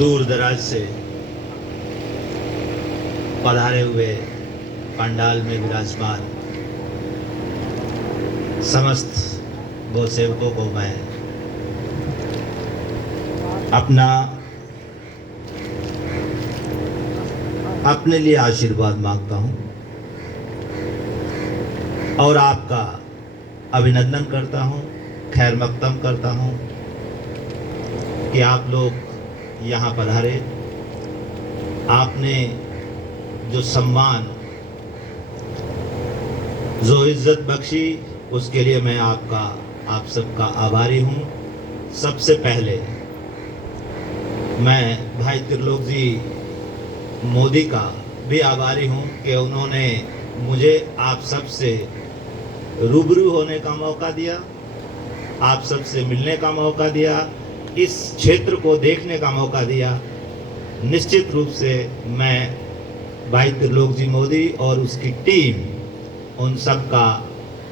दूर दराज से पधारे हुए पंडाल में विराजमान समस्त गौ सेवकों को मैं अपने लिए आशीर्वाद मांगता हूं और आपका अभिनंदन करता हूं, खैर मकदम करता हूं कि आप लोग यहाँ पधारे। आपने जो सम्मान, जो इज्जत बख्शी, उसके लिए मैं आप सबका आभारी हूँ। सबसे पहले मैं भाई त्रिलोक जी मोदी का भी आभारी हूँ कि उन्होंने मुझे आप सबसे रूबरू होने का मौका दिया, आप सबसे मिलने का मौका दिया, इस क्षेत्र को देखने का मौका दिया। निश्चित रूप से मैं भाई त्रिलोक जी मोदी और उसकी टीम, उन सब का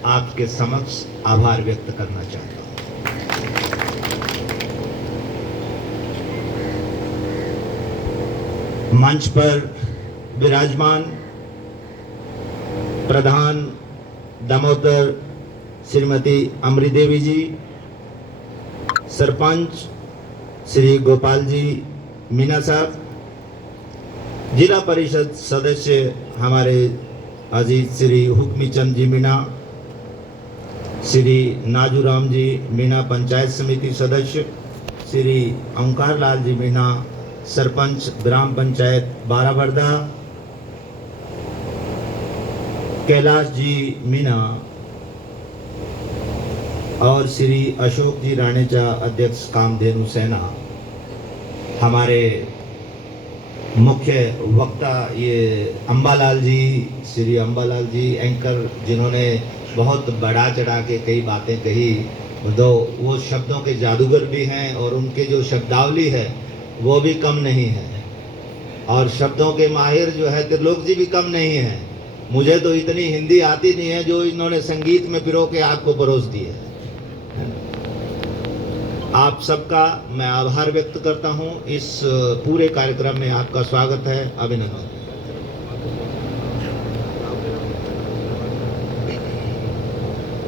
आपके समक्ष आभार व्यक्त करना चाहता हूँ। मंच पर विराजमान प्रधान दामोदर श्रीमती अमृत देवी जी, सरपंच श्री गोपाल जी मीना साहब, जिला परिषद सदस्य हमारे अजीत श्री हुक्मी चंद जी मीना, श्री नाजूराम जी मीना पंचायत समिति सदस्य, श्री ओंकार लाल जी मीना सरपंच ग्राम पंचायत बाराबरदा, कैलाश जी मीना और श्री अशोक जी राणेचा अध्यक्ष कामधेनु सेना, हमारे मुख्य वक्ता ये अंबालाल जी, श्री अंबालाल जी एंकर, जिन्होंने बहुत बढ़ा चढ़ा के कई बातें कही, तो वो शब्दों के जादूगर भी हैं और उनके जो शब्दावली है वो भी कम नहीं है, और शब्दों के माहिर जो है त्रिलोक जी भी कम नहीं है। मुझे तो इतनी हिंदी आती नहीं है जो इन्होंने संगीत में पिरो के आपको परोस दी है। आप सबका मैं आभार व्यक्त करता हूं। इस पूरे कार्यक्रम में आपका स्वागत है, अभिनंदन।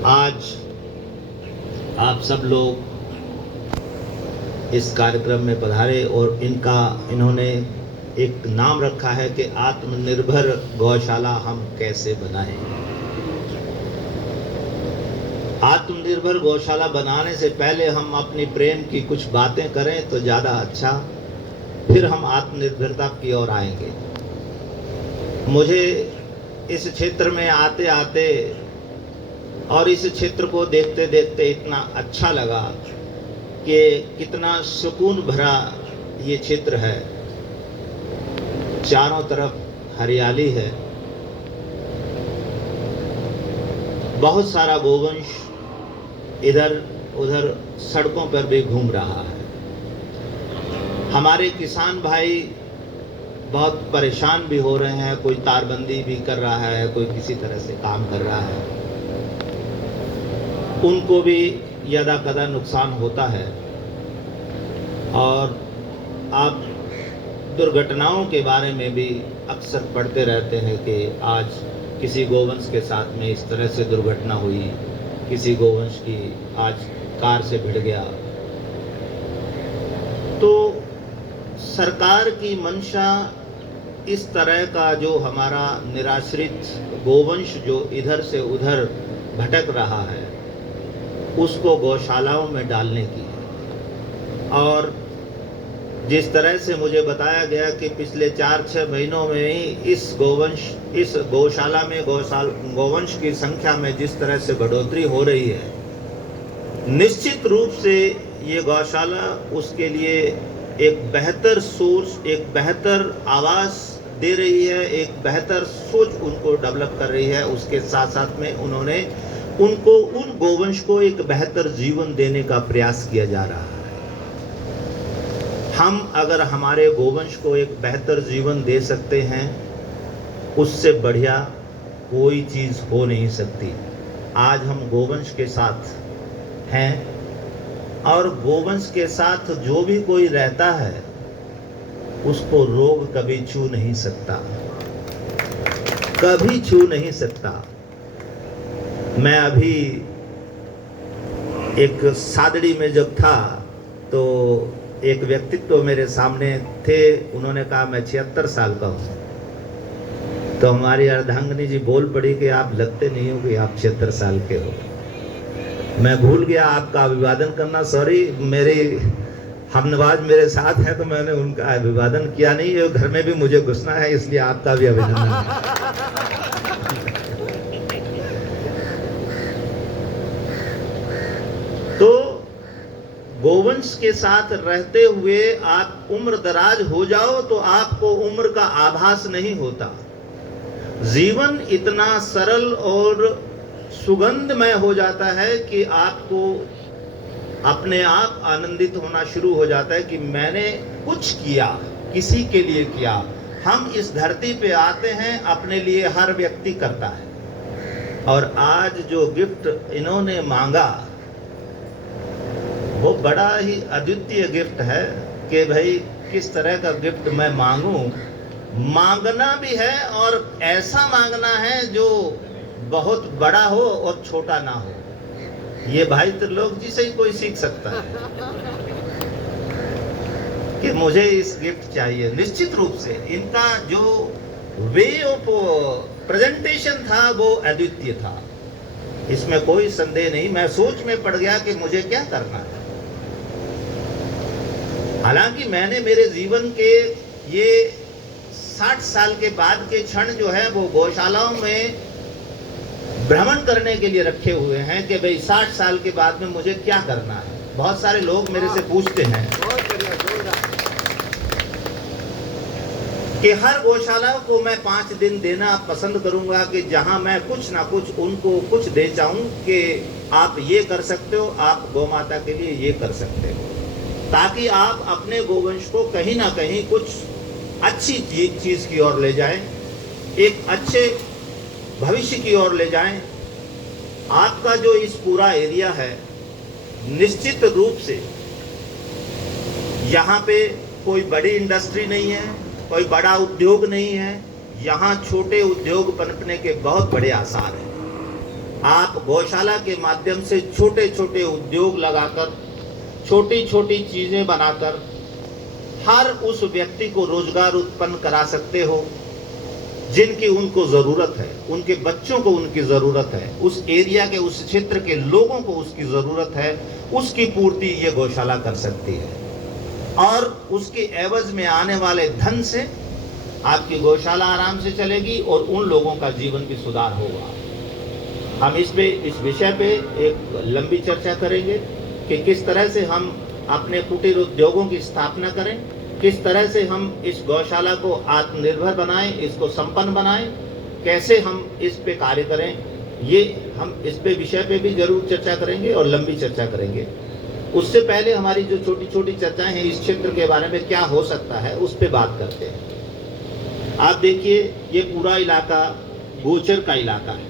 आज आप सब लोग इस कार्यक्रम में पधारे और इन्होंने एक नाम रखा है कि आत्मनिर्भर गौशाला हम कैसे बनाएं। आत्मनिर्भर गौशाला बनाने से पहले हम अपनी प्रेम की कुछ बातें करें तो ज़्यादा अच्छा, फिर हम आत्मनिर्भरता की ओर आएंगे। मुझे इस क्षेत्र में आते आते और इस क्षेत्र को देखते देखते इतना अच्छा लगा कि कितना सुकून भरा ये क्षेत्र है। चारों तरफ हरियाली है, बहुत सारा गोवंश इधर उधर सड़कों पर भी घूम रहा है। हमारे किसान भाई बहुत परेशान भी हो रहे हैं, कोई तारबंदी भी कर रहा है, कोई किसी तरह से काम कर रहा है, उनको भी यदा कदा नुकसान होता है। और आप दुर्घटनाओं के बारे में भी अक्सर पढ़ते रहते हैं कि आज किसी गोवंश के साथ में इस तरह से दुर्घटना हुई, किसी गोवंश की आज कार से भिड़ गया। तो सरकार की मंशा इस तरह का जो हमारा निराश्रित गोवंश जो इधर से उधर भटक रहा है उसको गौशालाओं में डालने की है। और जिस तरह से मुझे बताया गया कि पिछले 4-6 महीनों में ही इस गौशाला में गोवंश की संख्या में जिस तरह से बढ़ोतरी हो रही है, निश्चित रूप से ये गौशाला उसके लिए एक बेहतर सोर्स, एक बेहतर आवास दे रही है, एक बेहतर सोच उनको डेवलप कर रही है। उसके साथ साथ में उन्होंने उन गोवंश को एक बेहतर जीवन देने का प्रयास किया जा रहा है। हम अगर हमारे गोवंश को एक बेहतर जीवन दे सकते हैं, उससे बढ़िया कोई चीज़ हो नहीं सकती। आज हम गोवंश के साथ हैं और गोवंश के साथ जो भी कोई रहता है उसको रोग कभी छू नहीं सकता, कभी छू नहीं सकता। मैं अभी एक सादड़ी में जब था तो एक व्यक्तित्व मेरे सामने थे, उन्होंने कहा मैं 76 साल का हूँ। तो हमारी अर्धांगिनी जी बोल पड़ी कि आप लगते नहीं हो कि आप 76 साल के हो। मैं भूल गया आपका अभिवादन करना, सॉरी, मेरे हमनवाज मेरे साथ है तो मैंने उनका अभिवादन किया नहीं है। घर में भी मुझे घुसना है, इसलिए आपका भी अभिनंदन है। तो गोवंश के साथ रहते हुए आप उम्र दराज हो जाओ तो आपको उम्र का आभास नहीं होता। जीवन इतना सरल और सुगंधमय हो जाता है कि आपको अपने आप आनंदित होना शुरू हो जाता है कि मैंने कुछ किया, किसी के लिए किया। हम इस धरती पे आते हैं, अपने लिए हर व्यक्ति करता है। और आज जो गिफ्ट इन्होंने मांगा वो बड़ा ही अद्वितीय गिफ्ट है कि भाई किस तरह का गिफ्ट मैं मांगूं। मांगना भी है और ऐसा मांगना है जो बहुत बड़ा हो और छोटा ना हो। ये भाई त्रिलोक जी से ही कोई सीख सकता है कि मुझे इस गिफ्ट चाहिए। निश्चित रूप से इनका जो वे ऑफ प्रेजेंटेशन था वो अद्वितीय था, इसमें कोई संदेह नहीं। मैं सोच में पड़ गया कि मुझे क्या करना है। हालांकि मैंने मेरे जीवन के ये 60 साल के बाद के क्षण जो है वो गौशालाओं में भ्रमण करने के लिए रखे हुए हैं कि भाई 60 साल के बाद में मुझे क्या करना है। बहुत सारे लोग मेरे से पूछते हैं कि हर गौशाला को मैं 5 दिन देना पसंद करूंगा कि जहां मैं कुछ ना कुछ उनको कुछ दे जाऊं कि आप ये कर सकते हो, आप गौ माता के लिए ये कर सकते हो, ताकि आप अपने गोवंश को कहीं ना कहीं कुछ अच्छी चीज की ओर ले जाएं, एक अच्छे भविष्य की ओर ले जाएं। आपका जो इस पूरा एरिया है, निश्चित रूप से यहाँ पे कोई बड़ी इंडस्ट्री नहीं है, कोई बड़ा उद्योग नहीं है। यहाँ छोटे उद्योग पनपने के बहुत बड़े आसार हैं। आप गौशाला के माध्यम से छोटे छोटे उद्योग लगाकर, छोटी छोटी चीजें बनाकर हर उस व्यक्ति को रोजगार उत्पन्न करा सकते हो जिनकी उनको जरूरत है, उनके बच्चों को उनकी जरूरत है, उस एरिया के, उस क्षेत्र के लोगों को उसकी जरूरत है, उसकी पूर्ति ये गौशाला कर सकती है। और उसके एवज में आने वाले धन से आपकी गौशाला आराम से चलेगी और उन लोगों का जीवन भी सुधार होगा। हम इस विषय पे एक लंबी चर्चा करेंगे कि किस तरह से हम अपने कुटीर उद्योगों की स्थापना करें, किस तरह से हम इस गौशाला को आत्मनिर्भर बनाएं, इसको संपन्न बनाएं, कैसे हम इस पे कार्य करें। ये हम इस पे विषय पे भी जरूर चर्चा करेंगे और लंबी चर्चा करेंगे। उससे पहले हमारी जो छोटी छोटी चर्चाएं हैं इस क्षेत्र के बारे में क्या हो सकता है उस पे बात करते हैं। आप देखिए, ये पूरा इलाका गोचर का इलाका है।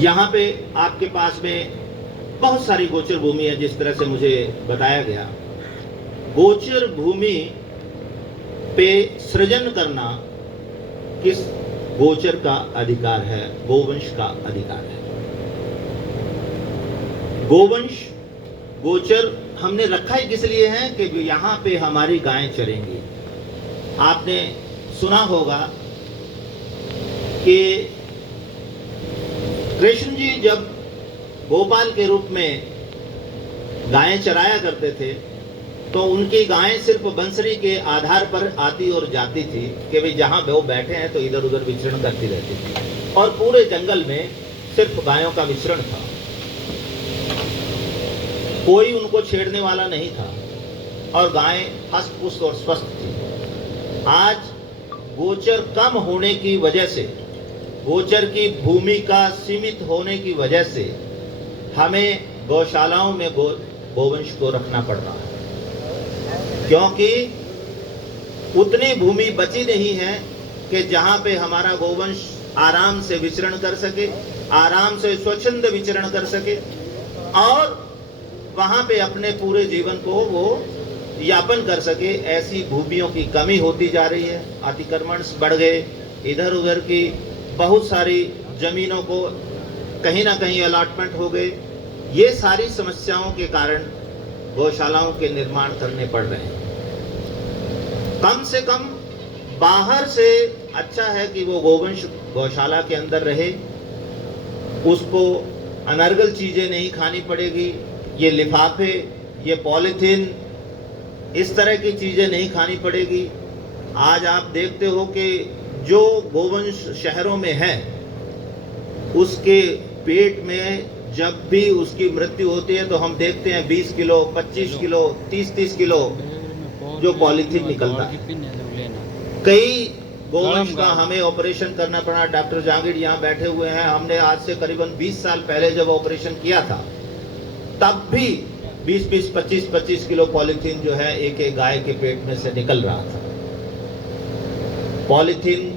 यहाँ पे आपके पास में बहुत सारी गोचर भूमि है, जिस तरह से मुझे बताया गया। गोचर भूमि पे सृजन करना किस गोचर का अधिकार है? गोवंश का अधिकार है। गोवंश, गोचर हमने रखा ही किस लिए है कि यहाँ पे हमारी गायें चरेंगी। आपने सुना होगा कि कृष्ण जी जब गोपाल के रूप में गायें चराया करते थे तो उनकी गायें सिर्फ बंसरी के आधार पर आती और जाती थी कि भाई जहां वो बैठे हैं तो इधर उधर विचरण करती रहती थी, और पूरे जंगल में सिर्फ गायों का विचरण था। कोई उनको छेड़ने वाला नहीं था और गायें हष्ट पुष्ट और स्वस्थ थी। आज गोचर कम होने की वजह से, गोचर की भूमि का सीमित होने की वजह से हमें गौशालाओं में गोवंश को रखना पड़ रहा है, क्योंकि उतनी भूमि बची नहीं है कि जहां पे हमारा गोवंश आराम से विचरण कर सके, आराम से स्वच्छंद विचरण कर सके और वहां पे अपने पूरे जीवन को वो यापन कर सके, ऐसी भूमियों की कमी होती जा रही है। अतिक्रमण बढ़ गए, इधर उधर की बहुत सारी ज़मीनों को कहीं ना कहीं अलॉटमेंट हो गए। ये सारी समस्याओं के कारण गौशालाओं के निर्माण करने पड़ रहे हैं। कम से कम बाहर से अच्छा है कि वो गोवंश गौशाला के अंदर रहे, उसको अनर्गल चीज़ें नहीं खानी पड़ेगी, ये लिफाफे, ये पॉलीथीन, इस तरह की चीज़ें नहीं खानी पड़ेगी। आज आप देखते हो कि जो गोवंश शहरों में है, उसके पेट में जब भी उसकी मृत्यु होती है तो हम देखते हैं 20 किलो, 25 किलो, 30-30 किलो जो पॉलीथीन निकलता है। कई गोवंश का हमें ऑपरेशन करना पड़ा। डॉक्टर जहांगीर यहाँ बैठे हुए हैं, हमने आज से करीबन 20 साल पहले जब ऑपरेशन किया था, तब भी 20-20, 25-25 किलो पॉलीथीन जो है एक एक गाय के पेट में से निकल रहा था। पॉलीथीन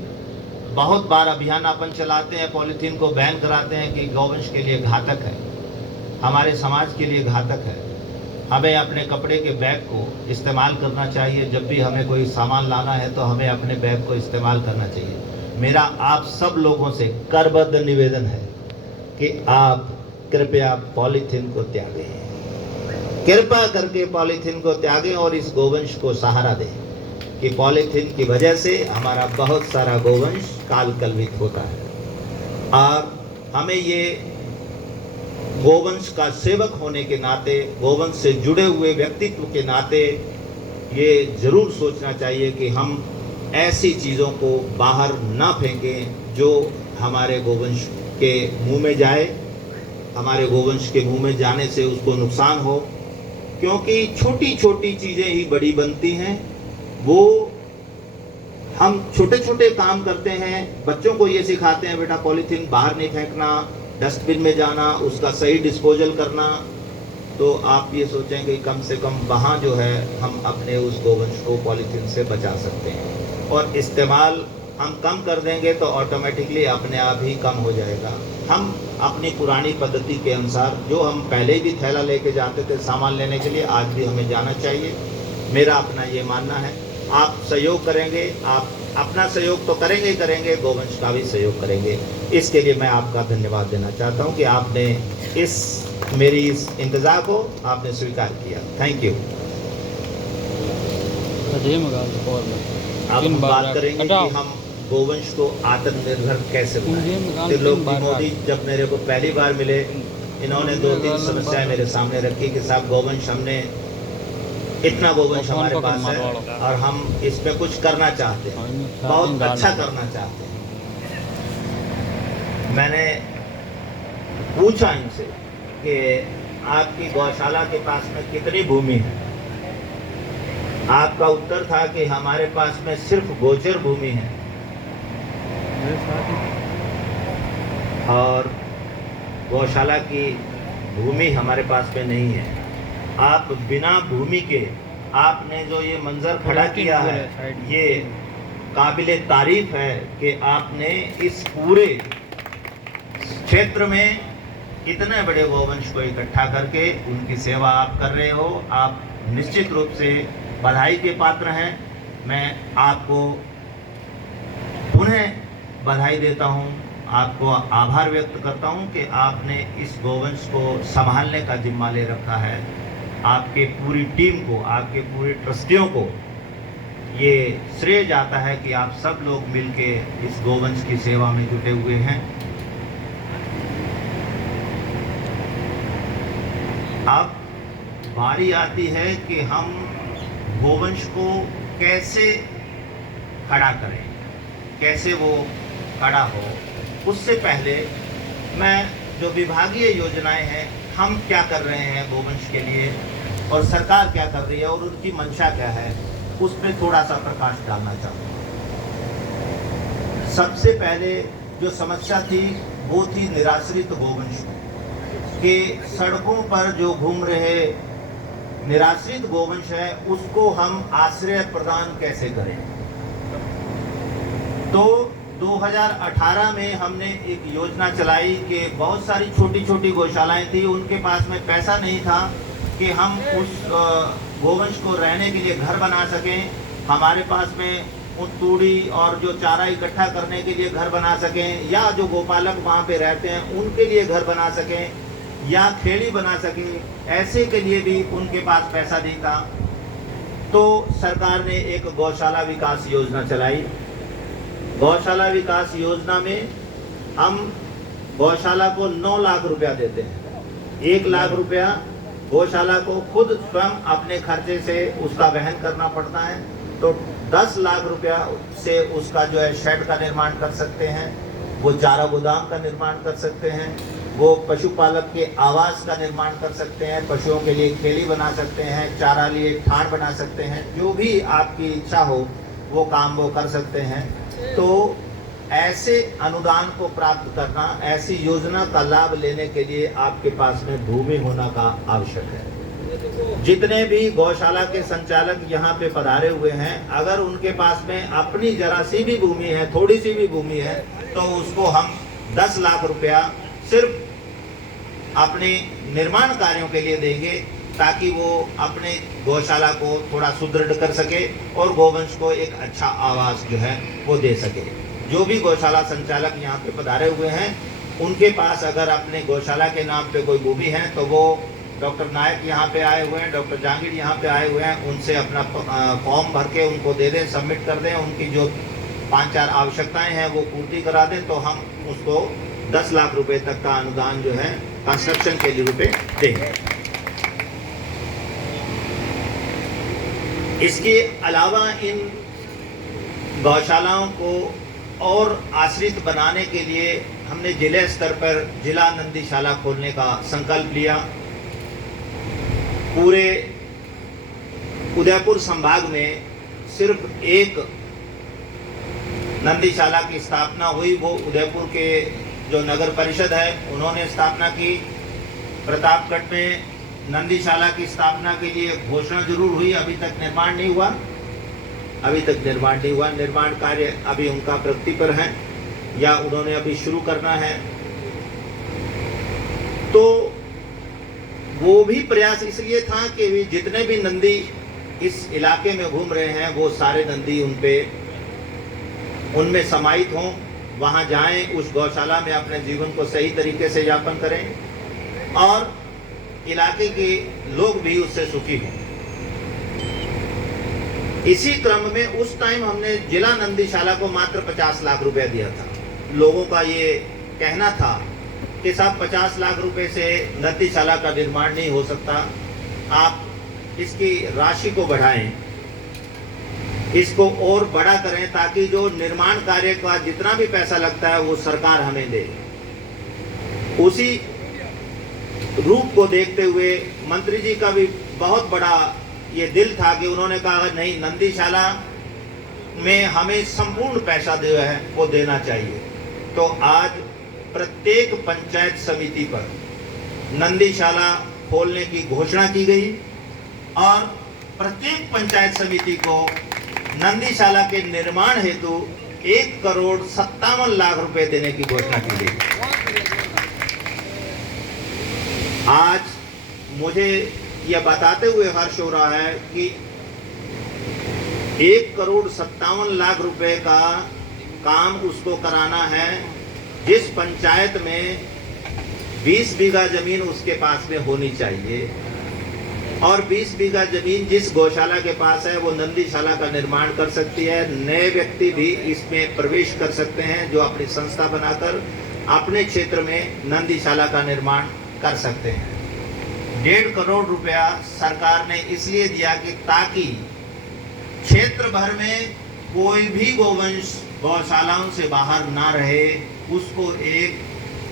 बहुत बार अभियान अपन चलाते हैं, पॉलीथीन को बैन कराते हैं कि गौवंश के लिए घातक है, हमारे समाज के लिए घातक है। हमें अपने कपड़े के बैग को इस्तेमाल करना चाहिए। जब भी हमें कोई सामान लाना है तो हमें अपने बैग को इस्तेमाल करना चाहिए। मेरा आप सब लोगों से करबद्ध निवेदन है कि आप कृपया पॉलीथीन को त्यागें, कृपा करके पॉलीथीन को त्यागें और इस गोवंश को सहारा दें कि पॉलीथीन की वजह से हमारा बहुत सारा गोवंश काल कलवित होता है। और हमें ये गोवंश का सेवक होने के नाते, गोवंश से जुड़े हुए व्यक्तित्व के नाते ये जरूर सोचना चाहिए कि हम ऐसी चीज़ों को बाहर ना फेंकें जो हमारे गोवंश के मुंह में जाए, हमारे गोवंश के मुंह में जाने से उसको नुकसान हो। क्योंकि छोटी छोटी चीज़ें ही बड़ी बनती हैं। वो हम छोटे छोटे काम करते हैं, बच्चों को ये सिखाते हैं बेटा पॉलीथीन बाहर नहीं फेंकना, डस्टबिन में जाना, उसका सही डिस्पोजल करना, तो आप ये सोचें कि कम से कम वहाँ जो है हम अपने उस गोवंश को पॉलीथीन से बचा सकते हैं। और इस्तेमाल हम कम कर देंगे तो ऑटोमेटिकली अपने आप ही कम हो जाएगा। हम अपनी पुरानी पद्धति के अनुसार, जो हम पहले भी थैला लेके जाते थे सामान लेने के लिए, आज भी हमें जाना चाहिए। मेरा अपना ये मानना है। आप सहयोग करेंगे, आप अपना सहयोग तो करेंगे ही करेंगे, गोवंश का भी सहयोग करेंगे। इसके लिए मैं आपका धन्यवाद देना चाहता हूं कि आपने इस मेरी इस इंतज़ार को आपने स्वीकार किया। Thank you. अब हम बात करेंगे कि हम गोवंश को आत्मनिर्भर कैसे बनाएं। त्रिलोकी मोदी जब मेरे को पहली बार मिले, इन्होंने 2-3 समस्याएं मेरे सामने रखी कि साहब गोवंश, हमने इतना गोवंश हमारे पास है और हम इस पे कुछ करना चाहते हैं, बहुत अच्छा करना चाहते हैं। मैंने पूछा इनसे कि आपकी गौशाला के पास में कितनी भूमि है। आपका उत्तर था कि हमारे पास में सिर्फ गोचर भूमि है और गौशाला की भूमि हमारे पास में नहीं है। आप बिना भूमि के आपने जो ये मंजर खड़ा किया है, ये काबिले तारीफ है कि आपने इस पूरे क्षेत्र में इतने बड़े गोवंश को इकट्ठा करके उनकी सेवा आप कर रहे हो। आप निश्चित रूप से बधाई के पात्र हैं। मैं आपको पुनः बधाई देता हूं, आपको आभार व्यक्त करता हूं कि आपने इस गोवंश को संभालने का जिम्मा ले रखा है। आपके पूरी टीम को, आपके पूरे ट्रस्टियों को ये श्रेय जाता है कि आप सब लोग मिलके इस गोवंश की सेवा में जुटे हुए हैं। अब बारी आती है कि हम गोवंश को कैसे खड़ा करें, कैसे वो खड़ा हो। उससे पहले मैं जो विभागीय योजनाएं हैं, हम क्या कर रहे हैं गोवंश के लिए और सरकार क्या कर रही है और उनकी मंशा क्या है, उस पर थोड़ा सा प्रकाश डालना चाहूँगा। सबसे पहले जो समस्या थी वो थी निराश्रित गोवंश के। सड़कों पर जो घूम रहे निराश्रित गोवंश है, उसको हम आश्रय प्रदान कैसे करें। तो 2018 में हमने एक योजना चलाई कि बहुत सारी छोटी छोटी गौशालाएं थी, उनके पास में पैसा नहीं था कि हम उस गोवंश को रहने के लिए घर बना सकें, हमारे पास में उन तूड़ी और जो चारा इकट्ठा करने के लिए घर बना सकें, या जो गोपालक वहाँ पे रहते हैं उनके लिए घर बना सकें, या खेड़ी बना सकें, ऐसे के लिए भी उनके पास पैसा नहीं था। तो सरकार ने एक गौशाला विकास योजना चलाई। गौशाला विकास योजना में हम गौशाला को 9 लाख रुपया देते हैं। 1 लाख रुपया गौशाला को खुद स्वयं अपने खर्चे से उसका वहन करना पड़ता है। तो 10 लाख रुपया से उसका जो है शेड का निर्माण कर सकते हैं, वो चारा गोदाम का निर्माण कर सकते हैं, वो पशुपालक के आवास का निर्माण कर सकते हैं, पशुओं के लिए खेली बना सकते हैं, चारा लिए ठाड़ बना सकते हैं, जो भी आपकी इच्छा हो वो काम वो कर सकते हैं। तो ऐसे अनुदान को प्राप्त करना, ऐसी योजना का लाभ लेने के लिए आपके पास में भूमि होना का आवश्यक है। जितने भी गौशाला के संचालक यहाँ पे पधारे हुए हैं, अगर उनके पास में अपनी जरा सी भी भूमि है, थोड़ी सी भी भूमि है, तो उसको हम 10 लाख रुपया सिर्फ अपने निर्माण कार्यों के लिए देंगे, ताकि वो अपने गौशाला को थोड़ा सुदृढ़ कर सके और गोवंश को एक अच्छा आवास जो है वो दे सके। जो भी गौशाला संचालक यहाँ पे पधारे हुए हैं, उनके पास अगर अपने गौशाला के नाम पे कोई भूमि है तो वो डॉक्टर नायक यहाँ पे आए हुए हैं, डॉक्टर जहांगीर यहाँ पे आए हुए हैं, उनसे अपना फॉर्म भर के उनको दे दें, सबमिट कर दें, उनकी जो 5-4 आवश्यकताएं हैं वो पूर्ति करा दें, तो हम उसको 10 लाख रुपए तक का अनुदान जो है कंस्ट्रक्शन के लिए रुपए देंगे। इसके अलावा इन गौशालाओं को और आश्रित बनाने के लिए हमने जिले स्तर पर जिला नंदीशाला खोलने का संकल्प लिया। पूरे उदयपुर संभाग में सिर्फ एक नंदीशाला की स्थापना हुई, वो उदयपुर के जो नगर परिषद है उन्होंने स्थापना की। प्रतापगढ़ में नंदीशाला की स्थापना के लिए घोषणा जरूर हुई, अभी तक निर्माण नहीं हुआ, निर्माण कार्य अभी उनका प्रगति पर है या उन्होंने अभी शुरू करना है। तो वो भी प्रयास इसलिए था कि जितने भी नंदी इस इलाके में घूम रहे हैं वो सारे नंदी उनमें समाहित हों, वहाँ जाएं, उस गौशाला में अपने जीवन को सही तरीके से यापन करें और इलाके के लोग भी उससे सुखी हों। इसी क्रम में उस टाइम हमने जिला नंदीशाला को मात्र 50 लाख रुपया दिया था। लोगों का ये कहना था कि साहब 50 लाख रुपए से नंदीशाला का निर्माण नहीं हो सकता, आप इसकी राशि को बढ़ाएं, इसको और बड़ा करें, ताकि जो निर्माण कार्य का जितना भी पैसा लगता है वो सरकार हमें दे। उसी रूप को देखते हुए मंत्री जी का भी बहुत बड़ा ये दिल था कि उन्होंने कहा नहीं, नंदीशाला में हमें संपूर्ण पैसा जो है वो देना चाहिए। तो आज प्रत्येक पंचायत समिति पर नंदीशाला खोलने की घोषणा की गई और प्रत्येक पंचायत समिति को नंदीशाला के निर्माण हेतु 1,57 लाख रुपए देने की घोषणा की गई। आज मुझे यह बताते हुए हर्ष हो रहा है कि 1,57 लाख रुपए का काम उसको कराना है जिस पंचायत में 20 बीघा जमीन उसके पास में होनी चाहिए, और 20 बीघा जमीन जिस गौशाला के पास है वो नंदीशाला का निर्माण कर सकती है। नए व्यक्ति भी इसमें प्रवेश कर सकते हैं जो अपनी संस्था बनाकर अपने क्षेत्र में नंदीशाला का निर्माण कर सकते हैं। 1.5 करोड़ रुपया सरकार ने इसलिए दिया कि ताकि क्षेत्र भर में कोई भी गोवंश गौशालाओं से बाहर ना रहे, उसको एक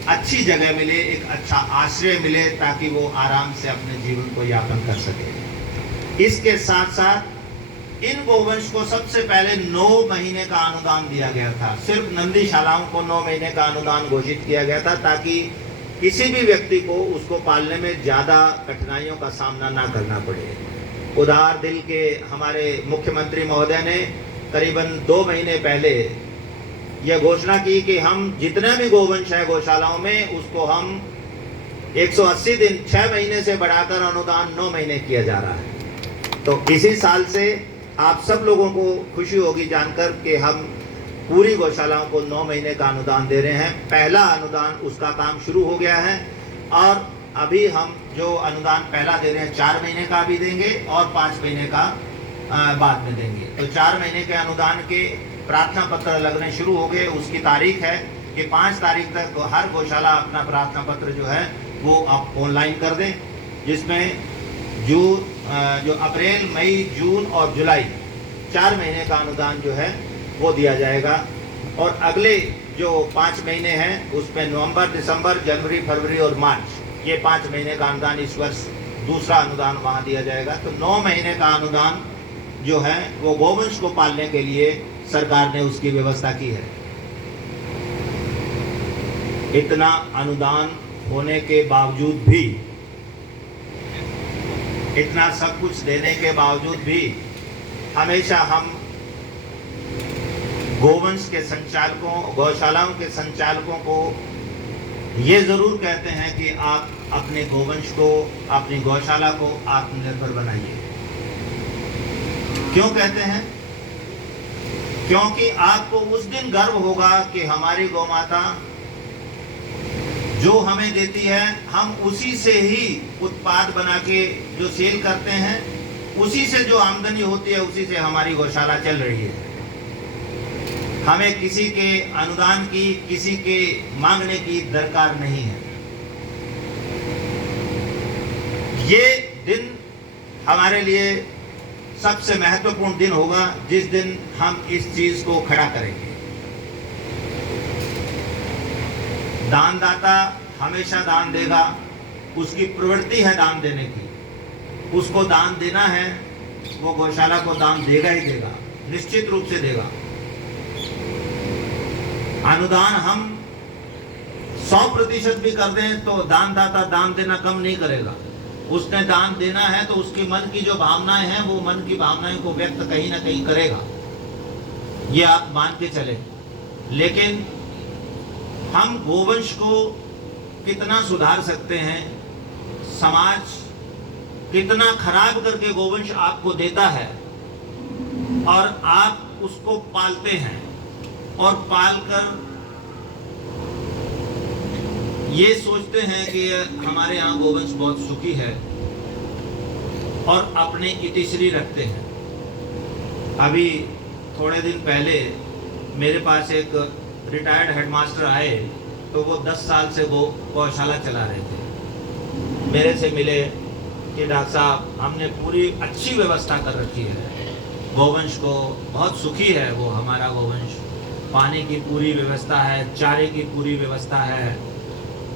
अच्छी जगह मिले, एक अच्छा आश्रय मिले, ताकि वो आराम से अपने जीवन को यापन कर सके। इसके साथ साथ इन गोवंश को सबसे पहले 9 महीने का अनुदान दिया गया था। सिर्फ नंदीशालाओं को 9 महीने का अनुदान घोषित किया गया था, ताकि किसी भी व्यक्ति को उसको पालने में ज़्यादा कठिनाइयों का सामना ना करना पड़े। उदार दिल के हमारे मुख्यमंत्री महोदय ने करीबन 2 महीने पहले यह घोषणा की कि हम जितने भी गोवंश है गौशालाओं में उसको हम 180 दिन 6 महीने से बढ़ाकर अनुदान 9 महीने किया जा रहा है। तो इसी साल से आप सब लोगों को खुशी होगी जानकर कि हम पूरी गौशालाओं को 9 महीने का अनुदान दे रहे हैं। पहला अनुदान उसका काम शुरू हो गया है और अभी हम जो अनुदान पहला दे रहे हैं 4 महीने का भी देंगे और 5 महीने का बाद में देंगे। तो 4 महीने के अनुदान के प्रार्थना पत्र लगने शुरू हो गए। उसकी तारीख है कि 5 तारीख तक हर गौशाला अपना प्रार्थना पत्र जो है वो आप ऑनलाइन कर दें, जिसमें जो अप्रैल, मई, जून और जुलाई 4 महीने का अनुदान जो है वो दिया जाएगा। और अगले जो 5 महीने हैं उसमें नवंबर, दिसंबर, जनवरी, फरवरी और मार्च, ये 5 महीने का अनुदान इस वर्ष दूसरा अनुदान वहाँ दिया जाएगा। तो 9 महीने का अनुदान जो है वो गौवंश को पालने के लिए सरकार ने उसकी व्यवस्था की है। इतना अनुदान होने के बावजूद भी, इतना सब कुछ देने के बावजूद भी हमेशा हम गोवंश के संचालकों, गौशालाओं के संचालकों को ये जरूर कहते हैं कि आप अपने गोवंश को, अपनी गौशाला को आत्मनिर्भर बनाइए। क्यों कहते हैं? क्योंकि आपको उस दिन गर्व होगा कि हमारी गौमाता जो हमें देती है, हम उसी से ही उत्पाद बना के जो सेल करते हैं, उसी से जो आमदनी होती है, उसी से हमारी गौशाला चल रही है। हमें किसी के अनुदान की, किसी के मांगने की दरकार नहीं है। ये दिन हमारे लिए सबसे महत्वपूर्ण दिन होगा जिस दिन हम इस चीज को खड़ा करेंगे। दानदाता हमेशा दान देगा, उसकी प्रवृत्ति है दान देने की। उसको दान देना है, वो गौशाला को दान देगा ही देगा, निश्चित रूप से देगा। अनुदान हम 100% भी कर दें तो दानदाता दान देना कम नहीं करेगा। उसने दान देना है तो उसके मन की जो भावनाएं हैं, वो मन की भावनाएं को व्यक्त कहीं ना कहीं करेगा, ये आप मान के चले। लेकिन हम गोवंश को कितना सुधार सकते हैं, समाज कितना खराब करके गोवंश आपको देता है और आप उसको पालते हैं और पालकर ये सोचते हैं कि हमारे यहाँ गोवंश बहुत सुखी है और अपने इतिश्री रखते हैं। अभी थोड़े दिन पहले मेरे पास एक रिटायर्ड हेडमास्टर आए, तो वो 10 साल से वो गौशाला चला रहे थे। मेरे से मिले कि डॉक्टर साहब, हमने पूरी अच्छी व्यवस्था कर रखी है, गोवंश को बहुत सुखी है वो हमारा गोवंश, पानी की पूरी व्यवस्था है, चारे की पूरी व्यवस्था है।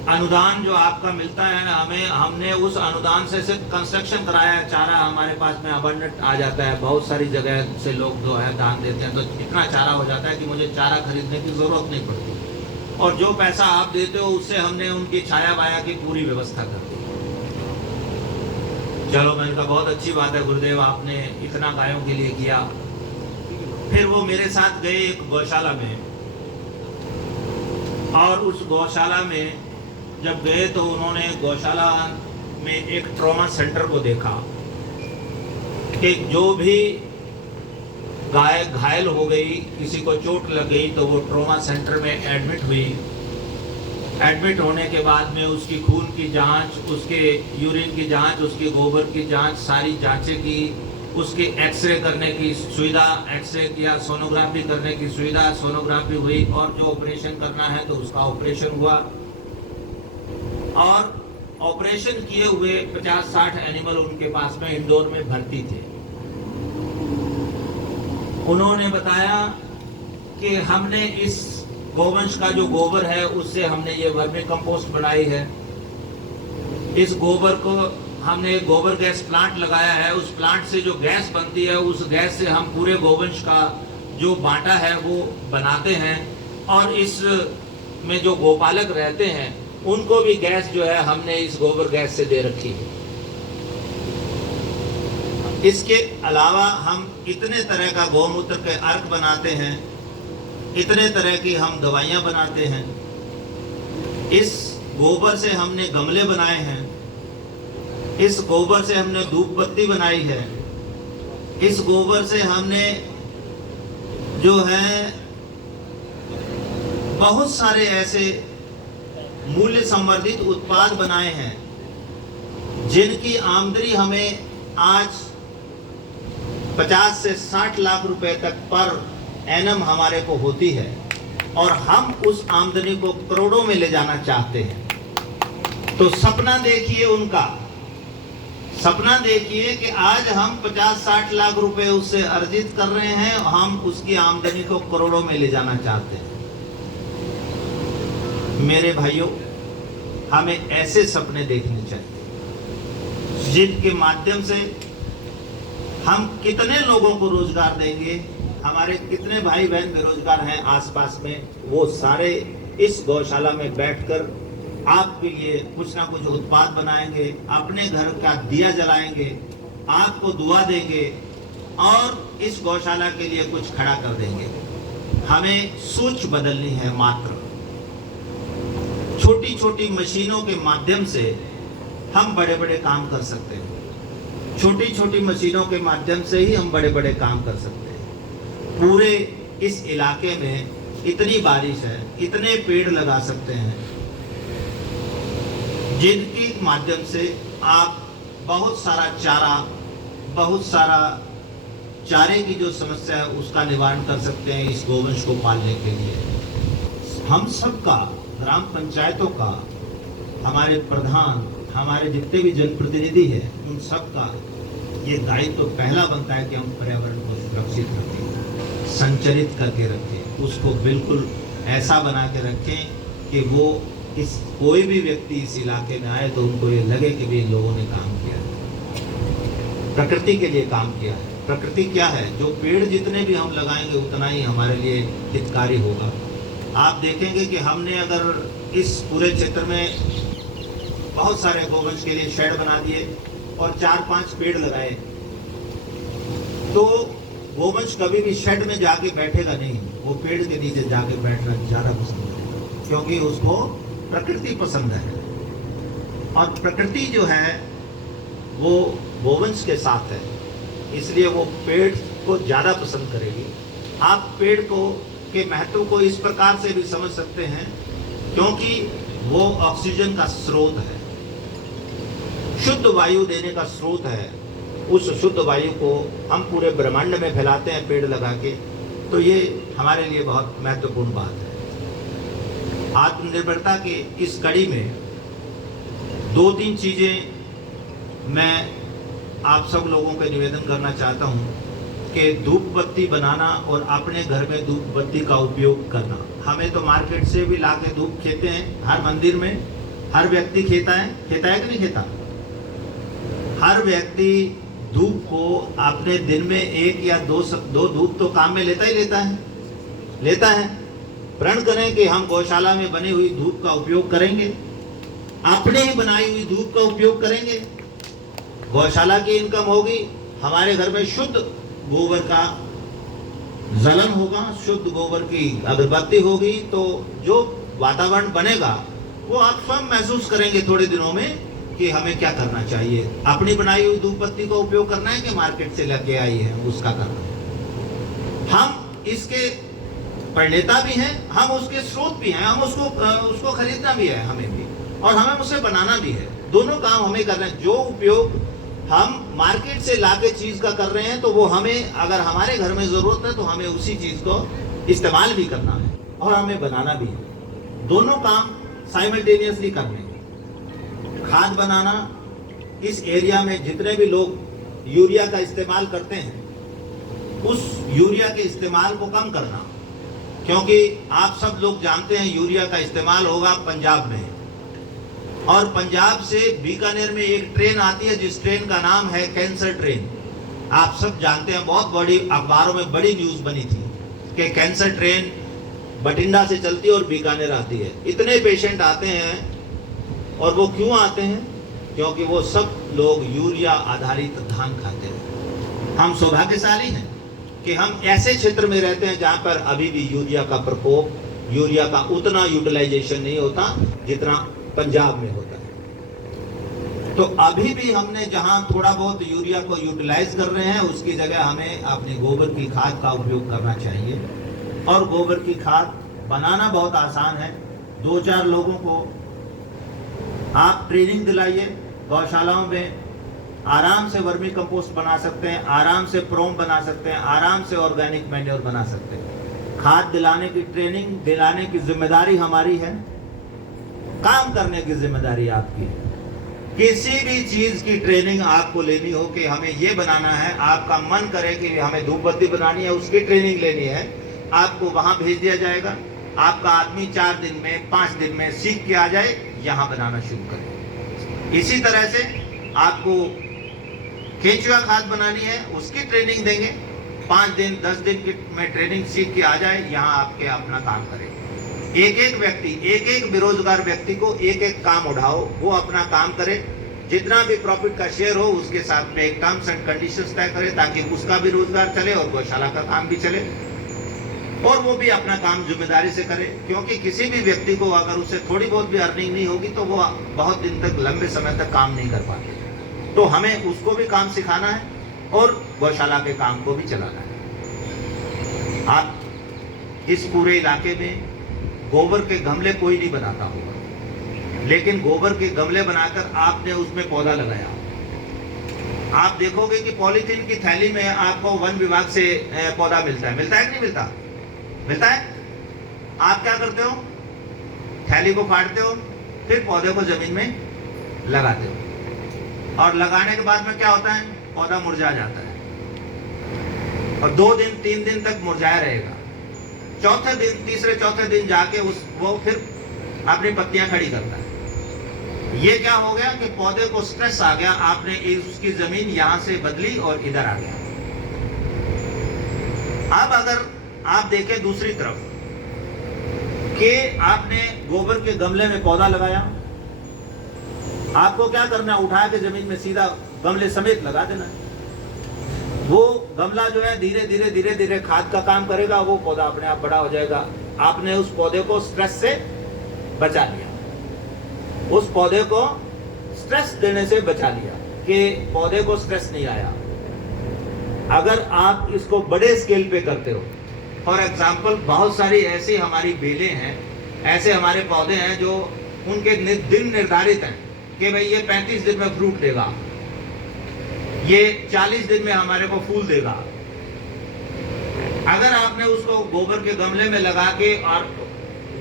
अनुदान जो आपका मिलता है हमें, हमने उस अनुदान से सिर्फ कंस्ट्रक्शन कराया है, चारा हमारे पास में अबंडेंट आ जाता है। बहुत सारी जगह से लोग जो है दान देते हैं तो इतना चारा हो जाता है कि मुझे चारा खरीदने की जरूरत नहीं पड़ती, और जो पैसा आप देते हो उससे हमने उनकी छाया वाया की पूरी व्यवस्था कर दी। चलो, मैंने कहा बहुत अच्छी बात है गुरुदेव, आपने इतना गायों के लिए किया। फिर वो मेरे साथ गए एक गौशाला में, और उस गौशाला में जब गए तो उन्होंने गौशाला में एक ट्रॉमा सेंटर को देखा कि जो भी गाय घायल हो गई, किसी को चोट लग गई, तो वो ट्रॉमा सेंटर में एडमिट हुई। एडमिट होने के बाद में उसकी खून की जांच, उसके यूरिन की जांच, उसके गोबर की जांच, सारी जांचें की, उसकी एक्सरे करने की सुविधा, एक्सरे किया, सोनोग्राफी करने की सुविधा, सोनोग्राफी हुई, और जो ऑपरेशन करना है तो उसका ऑपरेशन हुआ। और ऑपरेशन किए हुए 50-60 एनिमल उनके पास में इंडोर में भर्ती थे। उन्होंने बताया कि हमने इस गोवंश का जो गोबर है उससे हमने ये वर्मी कंपोस्ट बनाई है। इस गोबर को हमने एक गोबर गैस प्लांट लगाया है, उस प्लांट से जो गैस बनती है उस गैस से हम पूरे गोवंश का जो बाटा है वो बनाते हैं, और इस में जो गोपालक रहते हैं उनको भी गैस जो है हमने इस गोबर गैस से दे रखी है। इसके अलावा हम इतने तरह का गौमूत्र के अर्क बनाते हैं, इतने तरह की हम दवाइयाँ बनाते हैं। इस गोबर से हमने गमले बनाए हैं, इस गोबर से हमने धूप बत्ती बनाई है, इस गोबर से हमने जो है बहुत सारे ऐसे मूल्य संवर्धित उत्पाद बनाए हैं जिनकी आमदनी हमें आज 50 से 60 लाख रुपए तक पर एनम हमारे को होती है, और हम उस आमदनी को करोड़ों में ले जाना चाहते हैं। तो सपना देखिए, उनका सपना देखिए कि आज हम 50-60 लाख रुपए उससे अर्जित कर रहे हैं, हम उसकी आमदनी को करोड़ों में ले जाना चाहते हैं। मेरे भाइयों, हमें ऐसे सपने देखने चाहिए जिनके माध्यम से हम कितने लोगों को रोजगार देंगे। हमारे कितने भाई बहन बेरोजगार हैं आसपास में, वो सारे इस गौशाला में बैठकर आपके लिए कुछ ना कुछ उत्पाद बनाएंगे, अपने घर का दिया जलाएंगे, आपको दुआ देंगे और इस गौशाला के लिए कुछ खड़ा कर देंगे। हमें सोच बदलनी है। मात्र छोटी छोटी मशीनों के माध्यम से हम बड़े बड़े काम कर सकते हैं। छोटी छोटी मशीनों के माध्यम से ही हम बड़े बड़े काम कर सकते हैं। पूरे इस इलाके में इतनी बारिश है, इतने पेड़ लगा सकते हैं जिनके माध्यम से आप बहुत सारा चारा, बहुत सारा चारे की जो समस्या है उसका निवारण कर सकते हैं इस गोवंश को पालने के लिए। हम सबका, ग्राम पंचायतों का, हमारे प्रधान, हमारे जितने भी जनप्रतिनिधि हैं, उन सबका ये दायित्व तो पहला बनता है कि हम पर्यावरण को सुरक्षित रखें, संचरित करके रखें, उसको बिल्कुल ऐसा बना के रखें कि वो कोई भी व्यक्ति इस इलाके में आए तो उनको ये लगे कि भी लोगों ने काम किया है, प्रकृति के लिए काम किया है। प्रकृति क्या है? जो पेड़ जितने भी हम लगाएंगे उतना ही हमारे लिए हितकारी होगा। आप देखेंगे कि हमने अगर इस पूरे क्षेत्र में बहुत सारे गोवंश के लिए शेड बना दिए और 4-5 पेड़ लगाए, तो गोवंश कभी भी शेड में जाके बैठेगा नहीं, वो पेड़ के नीचे जाके बैठना ज़्यादा पसंद है, क्योंकि उसको प्रकृति पसंद है। और प्रकृति जो है वो गोवंश के साथ है, इसलिए वो पेड़ को ज़्यादा पसंद करेगी। आप पेड़ को के महत्व को इस प्रकार से भी समझ सकते हैं, क्योंकि वो ऑक्सीजन का स्रोत है, शुद्ध वायु देने का स्रोत है। उस शुद्ध वायु को हम पूरे ब्रह्मांड में फैलाते हैं पेड़ लगा के, तो ये हमारे लिए बहुत महत्वपूर्ण बात है। आत्मनिर्भरता के इस कड़ी में 2-3 चीज़ें मैं आप सब लोगों को निवेदन करना चाहता हूँ कि धूप बत्ती बनाना और अपने घर में धूप बत्ती का उपयोग करना। हमें तो मार्केट से भी ला के धूप खेते हैं, हर मंदिर में हर व्यक्ति खाता है कि नहीं खाता? हर व्यक्ति धूप को अपने दिन में 1 या 2 धूप तो काम में लेता है। प्रण करें कि हम गौशाला में बनी हुई धूप का उपयोग करेंगे, अपने ही बनाई हुई धूप का उपयोग करेंगे। गौशाला की इनकम होगी, हमारे घर में शुद्ध गोबर का जलन होगा, शुद्ध गोबर की अगरबत्ती होगी, तो जो वातावरण बनेगा वो आप स्वयं महसूस करेंगे थोड़े दिनों में कि हमें क्या करना चाहिए। अपनी बनाई हुई धूप बत्ती का उपयोग करना है कि मार्केट से लेके आई है उसका करना है। हम इसके प्रणेता भी हैं, हम उसके स्रोत भी हैं, हम उसको खरीदना भी है हमें भी, और हमें उसे बनाना भी है। दोनों काम हमें करना है। जो उपयोग हम मार्केट से लाके चीज का कर रहे हैं, तो वो हमें, अगर हमारे घर में जरूरत है तो हमें उसी चीज को इस्तेमाल भी करना है और हमें बनाना भी है। दोनों काम साइमल्टेनियसली करने हैं। खाद बनाना, इस एरिया में जितने भी लोग यूरिया का इस्तेमाल करते हैं, उस यूरिया के इस्तेमाल को कम करना, क्योंकि आप सब लोग जानते हैं यूरिया का इस्तेमाल होगा पंजाब में, और पंजाब से बीकानेर में एक ट्रेन आती है जिस ट्रेन का नाम है कैंसर ट्रेन। आप सब जानते हैं, बहुत बड़ी अखबारों में बड़ी न्यूज़ बनी थी कि कैंसर ट्रेन बठिंडा से चलती है और बीकानेर आती है। इतने पेशेंट आते हैं, और वो क्यों आते हैं? क्योंकि वो सब लोग यूरिया आधारित धान खाते हैं। हम सौभाग्यशाली हैं कि हम ऐसे क्षेत्र में रहते हैं जहाँ पर अभी भी यूरिया का प्रकोप, यूरिया का उतना यूटिलाइजेशन नहीं होता जितना पंजाब में होता है। तो अभी भी हमने जहां थोड़ा बहुत यूरिया को यूटिलाइज कर रहे हैं, उसकी जगह हमें अपनी गोबर की खाद का उपयोग करना चाहिए। और गोबर की खाद बनाना बहुत आसान है। 2-4 लोगों को आप ट्रेनिंग दिलाइए, गौशालाओं में आराम से वर्मी कंपोस्ट बना सकते हैं, आराम से प्रोम बना सकते हैं, आराम से ऑर्गेनिक मैन्योर बना सकते हैं। खाद दिलाने की, ट्रेनिंग दिलाने की जिम्मेदारी हमारी है, काम करने की जिम्मेदारी आपकी है। किसी भी चीज की ट्रेनिंग आपको लेनी हो कि हमें ये बनाना है, आपका मन करे कि हमें धूप बत्ती बनानी है, उसकी ट्रेनिंग लेनी है, आपको वहां भेज दिया जाएगा। आपका आदमी 4 दिन में, 5 दिन में सीख के आ जाए, यहां बनाना शुरू करे। इसी तरह से आपको केंचुआ खाद बनानी है, उसकी ट्रेनिंग देंगे। 5 दिन 10 दिन की में ट्रेनिंग सीख के आ जाए, यहाँ आपके अपना काम करे। एक एक व्यक्ति, एक एक बेरोजगार व्यक्ति को एक एक काम उठाओ, वो अपना काम करे। जितना भी प्रॉफिट का शेयर हो उसके साथ में एक टर्म्स एंड कंडीशंस तय करे, ताकि उसका भी रोजगार चले और गौशाला का काम भी चले, और वो भी अपना काम जिम्मेदारी से करे। क्योंकि किसी भी व्यक्ति को अगर उससे थोड़ी बहुत भी अर्निंग नहीं होगी तो वो बहुत दिन तक, लंबे समय तक काम नहीं कर पाते। तो हमें उसको भी काम सिखाना है और गौशाला के काम को भी चलाना है। आप इस पूरे इलाके में गोबर के गमले कोई नहीं बनाता होगा, लेकिन गोबर के गमले बनाकर आपने उसमें पौधा लगाया। आप देखोगे कि पॉलीथीन की थैली में आपको वन विभाग से पौधा मिलता है कि नहीं मिलता? मिलता है। आप क्या करते हो? थैली को काटते हो, फिर पौधे को जमीन में लगाते हो, और लगाने के बाद में क्या होता है? पौधा मुरझा जाता है, और 2 दिन 3 दिन तक मुरझाया रहेगा। चौथे दिन, तीसरे चौथे दिन जाके वो फिर अपनी पत्तियां खड़ी करता है। ये क्या हो गया कि पौधे को स्ट्रेस आ गया, आपने उसकी जमीन यहां से बदली और इधर आ गया। अब अगर आप देखें दूसरी तरफ कि आपने गोबर के गमले में पौधा लगाया, आपको क्या करना है? उठा के जमीन में सीधा गमले समेत लगा देना है। वो गमला जो है धीरे धीरे धीरे धीरे खाद का काम करेगा, वो पौधा अपने आप बड़ा हो जाएगा। आपने उस पौधे को स्ट्रेस से बचा लिया, उस पौधे को स्ट्रेस देने से बचा लिया कि पौधे को स्ट्रेस नहीं आया। अगर आप इसको बड़े स्केल पे करते हो, फॉर एग्जाम्पल बहुत सारी ऐसी हमारी बेलें हैं, ऐसे हमारे पौधे हैं जो उनके दिन निर्धारित हैं कि भाई ये 35 दिन में फ्रूट देगा, ये 40 दिन में हमारे को फूल देगा। अगर आपने उसको गोबर के गमले में लगा के और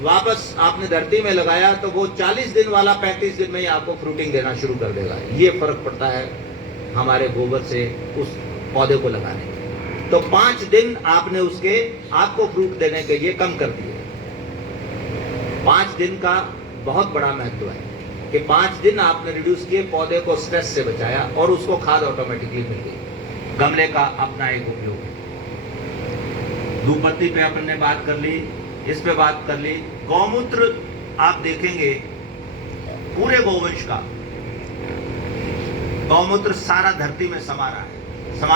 वापस आपने धरती में लगाया, तो वो 40 दिन वाला 35 दिन में ही आपको फ्रूटिंग देना शुरू कर देगा। ये फर्क पड़ता है हमारे गोबर से उस पौधे को लगाने में। तो 5 दिन आपने उसके आपको फ्रूट देने के लिए कम कर दिए। 5 दिन का बहुत बड़ा महत्व है कि 5 दिन आपने रिड्यूस किए, पौधे को स्ट्रेस से बचाया और उसको खाद ऑटोमेटिकली मिल गई। गमले का अपना एक उपयोग है। धूप बत्ती पे अपन ने बात कर ली, इस पे बात कर ली। गौमूत्र आप देखेंगे पूरे गोवंश का गौमूत्र सारा धरती में समा रहा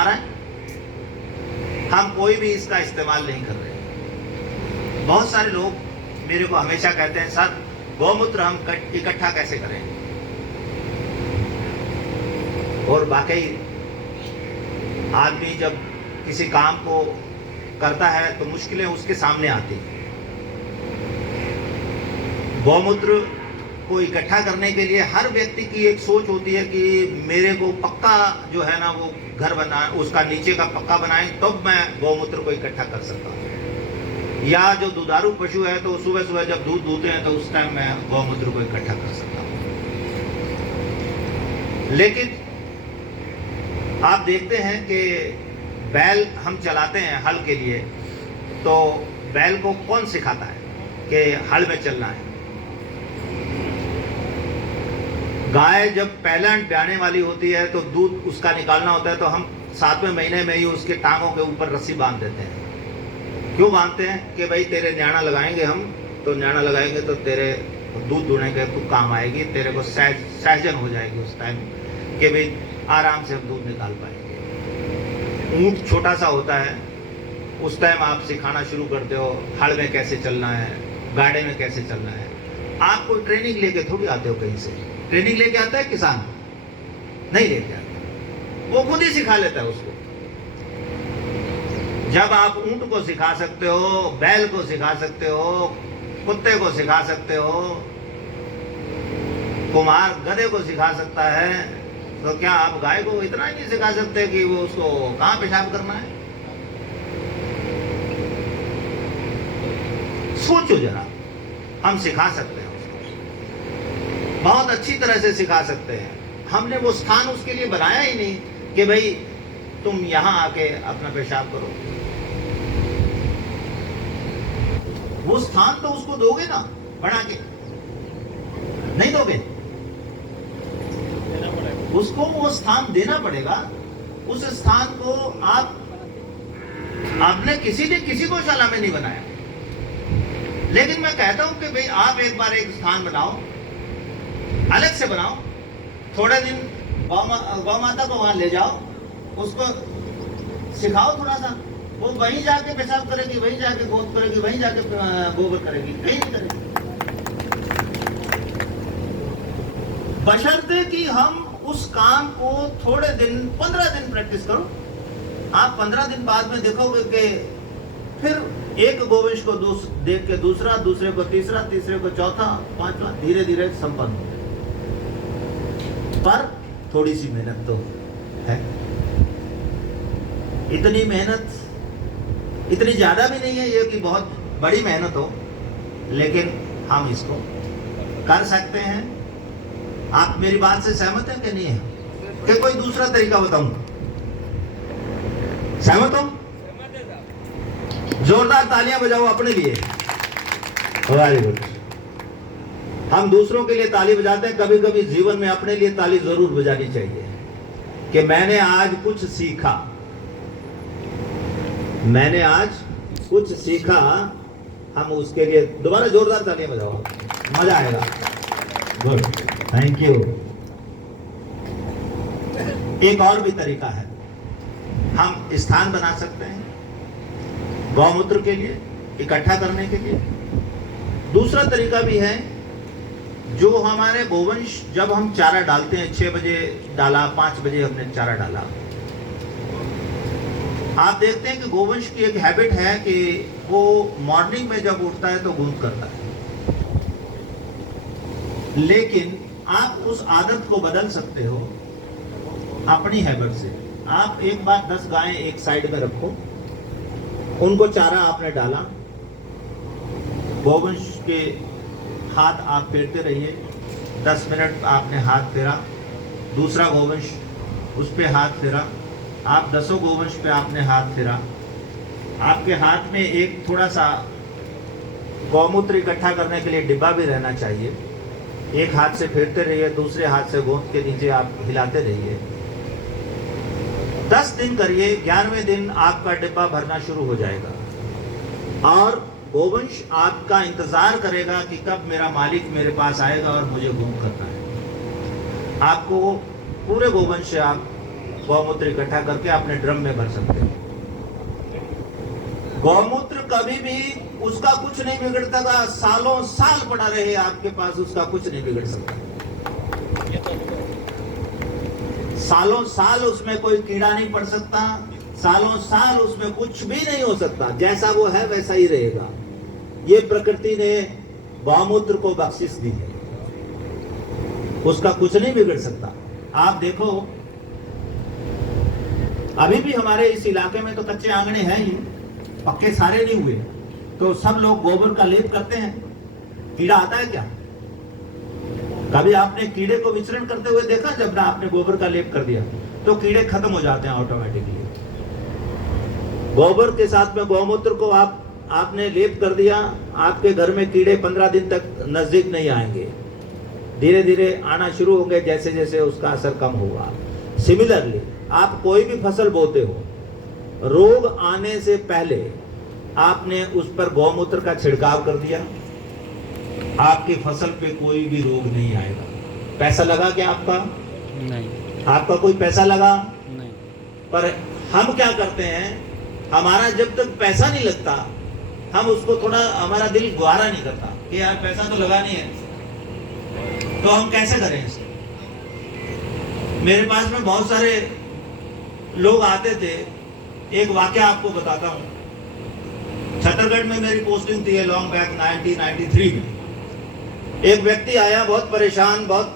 है। हम कोई भी इसका इस्तेमाल नहीं कर रहे। बहुत सारे लोग मेरे को हमेशा कहते हैं, सर गौमूत्र हम इकट्ठा कैसे करें? और वाकई आदमी जब किसी काम को करता है तो मुश्किलें उसके सामने आती हैं। गौमूत्र को इकट्ठा करने के लिए हर व्यक्ति की एक सोच होती है कि मेरे को पक्का जो है ना वो घर बना, उसका नीचे का पक्का बनाएं तब मैं गौमूत्र को इकट्ठा कर सकता हूँ। या जो दुधारू पशु है तो सुबह सुबह जब दूध दूहते हैं तो उस टाइम मैं गौमूत्र को इकट्ठा कर सकता हूँ। लेकिन आप देखते हैं कि बैल हम चलाते हैं हल के लिए, तो बैल को कौन सिखाता है कि हल में चलना है? गाय जब पहला ब्याने वाली होती है तो दूध उसका निकालना होता है, तो हम 7वें महीने में ही उसके टांगों के ऊपर रस्सी बांध देते हैं। क्यों बांधते हैं? कि भाई तेरे न्याणा लगाएंगे हम, तो न्याणा लगाएंगे तो तेरे दूध दूहने के खूब काम आएगी, तेरे को सहजन हो जाएगी उस टाइम कि भाई आराम से हम दूध निकाल पाएंगे। ऊँट छोटा सा होता है, उस टाइम आप सिखाना शुरू करते हो हल में कैसे चलना है, गाड़े में कैसे चलना है। आप कोई ट्रेनिंग लेके थोड़ी आते हो कहीं से। ट्रेनिंग लेके आता है किसान? नहीं लेके आता, वो खुद ही सिखा लेता है उसको। जब आप ऊंट को सिखा सकते हो, बैल को सिखा सकते हो, कुत्ते को सिखा सकते हो, कुम्हार गधे को सिखा सकता है, तो क्या आप गाय को इतना ही नहीं सिखा सकते कि वो उसको कहाँ पेशाब करना है? सोचो जरा, हम सिखा सकते हैं उसको, बहुत अच्छी तरह से सिखा सकते हैं। हमने वो स्थान उसके लिए बनाया ही नहीं कि भाई तुम यहां आके अपना पेशाब करो। वो स्थान तो उसको दोगे ना बना के, नहीं दोगे? उसको वो स्थान देना पड़ेगा। उस स्थान को आपने किसी ने किसी गौशाला में नहीं बनाया, लेकिन मैं कहता हूं कि भाई आप एक बार एक स्थान बनाओ, अलग से बनाओ, थोड़े दिन गौ माता को वहां ले जाओ, उसको सिखाओ थोड़ा सा, वो वहीं जाके पेशाब करेगी, वहीं जाके गोद करेगी, वहीं जाके गोबर करेगी, कहीं नहीं करेगी। बशर्ते कि हम उस काम को थोड़े दिन, 15 दिन प्रैक्टिस करो। आप 15 दिन बाद में देखोगे कि फिर एक गोवंश को देख के दूसरा, दूसरे को तीसरा, तीसरे को चौथा, पांचवा, धीरे धीरे संपन्न हो। पर थोड़ी सी मेहनत तो है। इतनी मेहनत, इतनी ज्यादा भी नहीं है ये कि बहुत बड़ी मेहनत हो, लेकिन हम इसको कर सकते हैं। आप मेरी बात से सहमत हैं कि नहीं है? कि कोई दूसरा तरीका बताऊं? सहमत हो? जोरदार तालियां बजाओ अपने लिए। Very good. हम दूसरों के लिए ताली बजाते हैं, कभी कभी जीवन में अपने लिए ताली जरूर बजानी चाहिए कि मैंने आज कुछ सीखा, मैंने आज कुछ सीखा। हम उसके लिए दोबारा जोरदार तालियां बजाओ, मजा आएगा। Good, thank you. एक और भी तरीका है, हम स्थान बना सकते हैं गौमूत्र के लिए इकट्ठा करने के लिए। दूसरा तरीका भी है, जो हमारे गोवंश, जब हम चारा डालते हैं, 6 बजे डाला, 5 बजे हमने चारा डाला, आप देखते हैं कि गोवंश की एक हैबिट है कि वो मॉर्निंग में जब उठता है तो गूंथ करता है। लेकिन आप उस आदत को बदल सकते हो अपनी हैबिट से। आप एक बार 10 गायें एक साइड में रखो, उनको चारा आपने डाला, गोवंश के हाथ आप फेरते रहिए, 10 मिनट आपने हाथ फेरा, दूसरा गोवंश उस पे हाथ फेरा, आप 10 गोवंश पे आपने हाथ फेरा। आपके हाथ में एक थोड़ा सा गौमूत्र इकट्ठा करने के लिए डिब्बा भी रहना चाहिए। एक हाथ से फेरते रहिए, दूसरे हाथ से गोंद के नीचे आप हिलाते रहिए। 10 दिन करिए, 11वें दिन आपका डिब्बा भरना शुरू हो जाएगा और गोवंश आपका इंतजार करेगा कि कब मेरा मालिक मेरे पास आएगा और मुझे गोंद करना है। आपको पूरे गोवंश से आप गौमूत्र इकट्ठा करके अपने ड्रम में भर सकते हैं। गौमूत्र कभी भी उसका कुछ नहीं बिगड़ सकता, सालों साल पड़ा रहे आपके पास, उसका कुछ नहीं बिगड़ सकता। सालों साल उसमें कोई कीड़ा नहीं पड़ सकता, सालों साल उसमें कुछ भी नहीं हो सकता, जैसा वो है वैसा ही रहेगा। ये प्रकृति ने गौमूत्र को बख्शिश दी है, उसका कुछ नहीं बिगड़ सकता। आप देखो, अभी भी हमारे इस इलाके में तो कच्चे आंगने हैं ही, पक्के सारे नहीं हुए, तो सब लोग गोबर का लेप करते हैं। कीड़ा आता है क्या? कभी आपने कीड़े को विचरण करते हुए देखा? जब ना आपने गोबर का लेप कर दिया तो कीड़े खत्म हो जाते हैं ऑटोमेटिकली। गोबर के साथ में गौमूत्र को आपने लेप कर दिया, आपके घर में कीड़े 15 दिन तक नजदीक नहीं आएंगे, धीरे धीरे आना शुरू होंगे जैसे जैसे उसका असर कम होगा। सिमिलरली आप कोई भी फसल बोते हो, रोग आने से पहले आपने उस पर गौमूत्र का छिड़काव कर दिया, आपकी फसल पे कोई भी रोग नहीं आएगा। पैसा लगा क्या आपका? नहीं। आपका कोई पैसा लगा? नहीं। पर हम क्या करते हैं, हमारा जब तक पैसा नहीं लगता हम उसको थोड़ा, हमारा दिल ग्वारा नहीं करता कि यार पैसा तो लगा नहीं है, तो हम कैसे करें इसको? मेरे पास में बहुत सारे लोग आते थे। एक वाकया आपको बताता हूँ। छत्तीसगढ़ में मेरी पोस्टिंग थी लॉन्ग बैक 1993 में। एक व्यक्ति आया बहुत परेशान, बहुत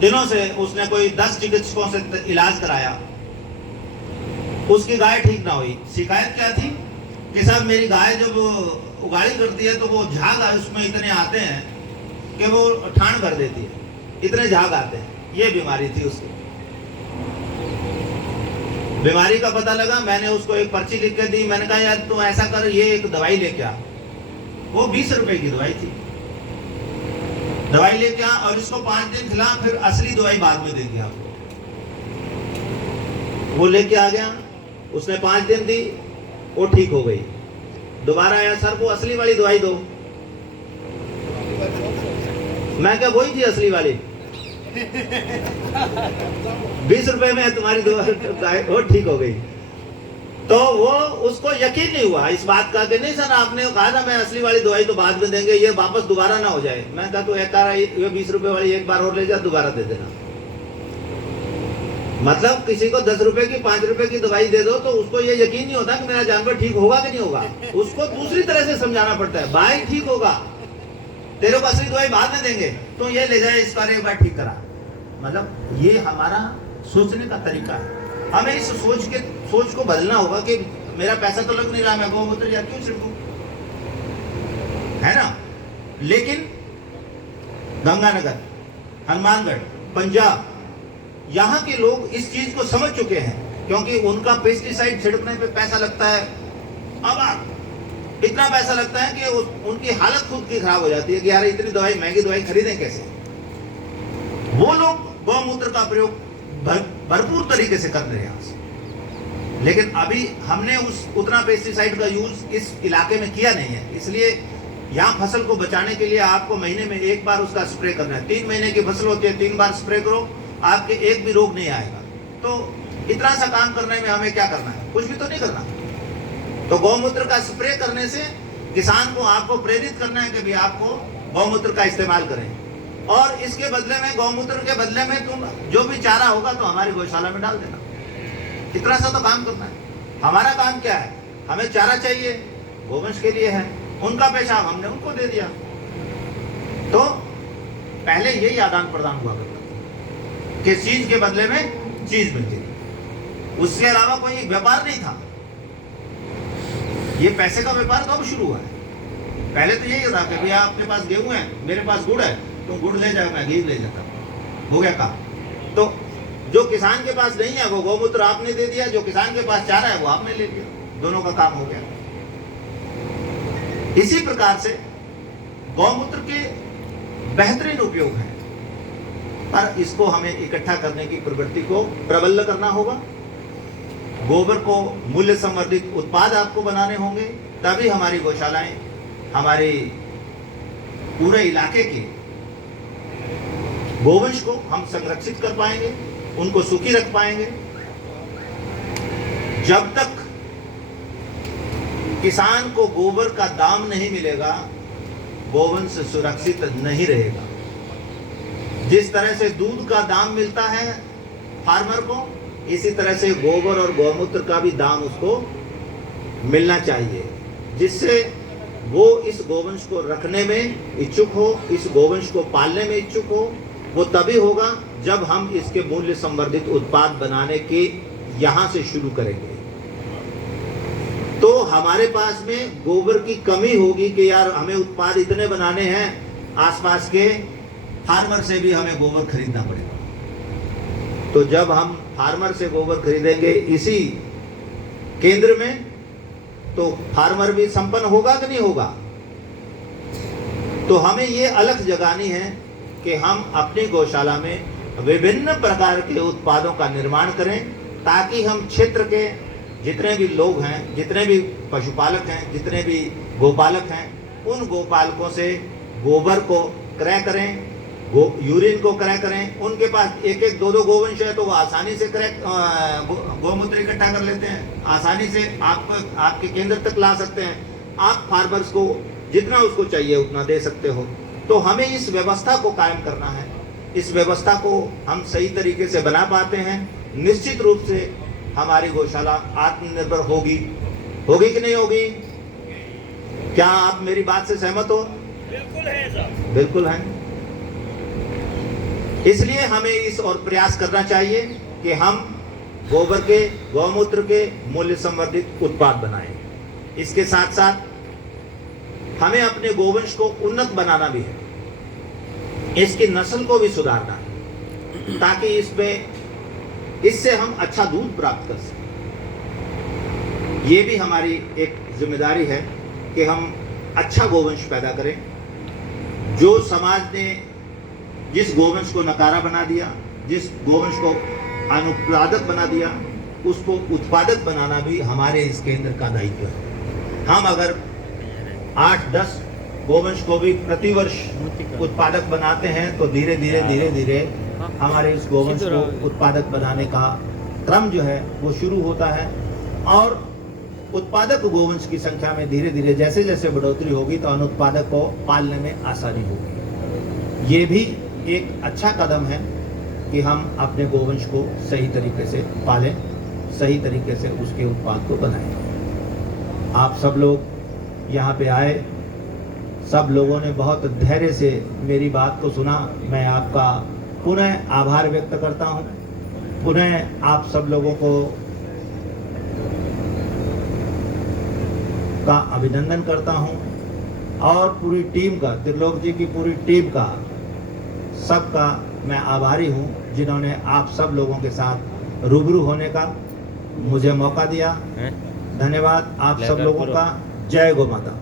दिनों से उसने कोई 10 चिकित्सकों से इलाज कराया, उसकी गाय ठीक ना हुई। शिकायत क्या थी कि साहब मेरी गाय जब उगाड़ी करती है तो वो झाग उसमें इतने आते हैं कि वो ठान भर देती है, इतने झाग आते हैं। ये बीमारी थी उसकी। बीमारी का पता लगा, मैंने उसको एक पर्ची लिख के दी। मैंने कहा यार तू ऐसा कर, ये एक दवाई लेके आ। वो 20 रुपए की दवाई थी। दवाई लेके आ और इसको 5 दिन खिला, फिर असली दवाई बाद में देंगे आपको। वो लेके आ गया, उसने 5 दिन दी, वो ठीक हो गई। दोबारा आया, सर को असली वाली दवाई दो। मैं क्या, वही थी असली वाली। 20 रुपए में तुम्हारी दवाई वो ठीक हो गई। तो वो उसको यकीन नहीं हुआ इस बात का कि नहीं सर आपने कहा था मैं असली वाली दवाई तो बाद में देंगे, ये वापस दोबारा ना हो जाए। मैं कहा तो ये 20 रुपए वाली एक बार और ले जा, दोबारा दे देना। मतलब किसी को 10 रुपए की 5 रुपए की दवाई दे दो तो उसको ये यकीन नहीं होता कि मेरा जानवर ठीक होगा कि नहीं होगा। उसको दूसरी तरह से समझाना पड़ता है, भाई ठीक होगा, तेरे को असली दवाई बाद में देंगे, तो ये ले जाए, इस बार एक बार ठीक करा। मतलब ये हमारा सोचने का तरीका है। हमें इस सोच को बदलना होगा कि मेरा पैसा तो लग नहीं रहा, मैं गौमूत्र या क्यों छिड़कूं, है ना। लेकिन गंगानगर, हनुमानगढ़, पंजाब, यहाँ के लोग इस चीज को समझ चुके हैं, क्योंकि उनका पेस्टिसाइड छिड़कने पे पैसा लगता है। अब इतना पैसा लगता है कि उनकी हालत खुद की खराब हो जाती है कि यार इतनी दवाई, महंगी दवाई खरीदें कैसे। वो लोग गौमूत्र का प्रयोग भरपूर तरीके से कर रहे हैं। लेकिन अभी हमने उतना पेस्टिसाइड का यूज इस इलाके में किया नहीं है, इसलिए यहाँ फसल को बचाने के लिए आपको महीने में एक बार उसका स्प्रे करना है। 3 महीने की फसल होती है, 3 बार स्प्रे करो, आपके एक भी रोग नहीं आएगा। तो इतना सा काम करने में हमें क्या करना है, कुछ भी तो नहीं करना। तो गौमूत्र का स्प्रे करने से किसान को आपको प्रेरित करना है कि भी आपको गौमूत्र का इस्तेमाल करें, और इसके बदले में, गौमूत्र के बदले में तुम जो भी चारा होगा तो हमारी गौशाला में डाल देना। इतना सा तो काम करना है। हमारा काम क्या है, हमें चारा चाहिए, गोवंश के लिए है, उनका पेशाब हमने उनको दे दिया। तो पहले यही आदान प्रदान हुआ करता कि चीज के बदले में चीज मिलती थी, उसके अलावा कोई व्यापार नहीं था। ये पैसे का व्यापार कब शुरू हुआ है? पहले तो यही था कि भैया आपके पास गेहूं है, मेरे पास गुड़ है, तुम गुड़ ले जाओ, मैं घी ले जाता हूं, हो गया काम। तो जो किसान के पास नहीं है वो गौमूत्र आपने दे दिया, जो किसान के पास चारा है वो आपने ले लिया, दोनों का काम हो गया। इसी प्रकार से गौमूत्र के बेहतरीन उपयोग हैं, पर इसको हमें इकट्ठा करने की प्रवृत्ति को प्रबल करना होगा। गोबर को मूल्य संवर्धित उत्पाद आपको बनाने होंगे, तभी हमारी गौशालाएं, हमारे पूरे इलाके के गोवंश को हम संरक्षित कर पाएंगे, उनको सुखी रख पाएंगे। जब तक किसान को गोबर का दाम नहीं मिलेगा, गोवंश सुरक्षित नहीं रहेगा। जिस तरह से दूध का दाम मिलता है फार्मर को, इसी तरह से गोबर और गौमूत्र का भी दाम उसको मिलना चाहिए, जिससे वो इस गोवंश को रखने में इच्छुक हो, इस गोवंश को पालने में इच्छुक हो। वो तभी होगा जब हम इसके मूल्य संवर्धित उत्पाद बनाने के यहाँ से शुरू करेंगे। तो हमारे पास में गोबर की कमी होगी कि यार हमें उत्पाद इतने बनाने हैं, आसपास के फार्मर से भी हमें गोबर खरीदना पड़ेगा। तो जब हम फार्मर से गोबर खरीदेंगे इसी केंद्र में, तो फार्मर भी संपन्न होगा कि नहीं होगा। तो हमें ये अलख जगानी है कि हम अपनी गौशाला में विभिन्न प्रकार के उत्पादों का निर्माण करें, ताकि हम क्षेत्र के जितने भी लोग हैं, जितने भी पशुपालक हैं, जितने भी गोपालक हैं, उन गोपालकों से गोबर को क्रय करें, यूरिन को क्रय करें। उनके पास 1-1, 2-2 गोवंश है तो वो आसानी से गोमूत्र इकट्ठा कर लेते हैं, आसानी से आपके केंद्र तक ला सकते हैं। आप फार्मर्स को जितना उसको चाहिए उतना दे सकते हो। तो हमें इस व्यवस्था को कायम करना है। इस व्यवस्था को हम सही तरीके से बना पाते हैं, निश्चित रूप से हमारी गौशाला आत्मनिर्भर होगी। होगी कि नहीं होगी? क्या आप मेरी बात से सहमत हो? बिल्कुल है साहब, बिल्कुल है। इसलिए हमें इस और प्रयास करना चाहिए कि हम गोबर के, गौमूत्र के मूल्य संवर्धित उत्पाद बनाएं। इसके साथ साथ हमें अपने गोवंश को उन्नत बनाना भी है, इसकी नस्ल को भी सुधारना है, ताकि इससे हम अच्छा दूध प्राप्त कर सकें। ये भी हमारी एक जिम्मेदारी है कि हम अच्छा गोवंश पैदा करें। जो समाज ने जिस गोवंश को नकारा बना दिया, जिस गोवंश को अनुत्पादक बना दिया, उसको उत्पादक बनाना भी हमारे इस केंद्र का दायित्व है। हम अगर 8-10 गोवंश को भी प्रतिवर्ष उत्पादक बनाते हैं तो धीरे धीरे हमारे इस गोवंश को उत्पादक बनाने का क्रम जो है वो शुरू होता है, और उत्पादक गोवंश की संख्या में धीरे धीरे जैसे जैसे बढ़ोतरी होगी तो अनुत्पादक को पालने में आसानी होगी। ये भी एक अच्छा कदम है कि हम अपने गोवंश को सही तरीके से पालें, सही तरीके से उसके उत्पाद को बनाएं। आप सब लोग यहाँ पे आए, सब लोगों ने बहुत धैर्य से मेरी बात को सुना। मैं आपका पुनः आभार व्यक्त करता हूँ। पुनः आप सब लोगों को का अभिनंदन करता हूँ, और पूरी टीम का, त्रिलोक जी की पूरी टीम का, सबका मैं आभारी हूँ जिन्होंने आप सब लोगों के साथ रूबरू होने का मुझे मौका दिया। धन्यवाद आप सब लोगों का। जय गौ माता।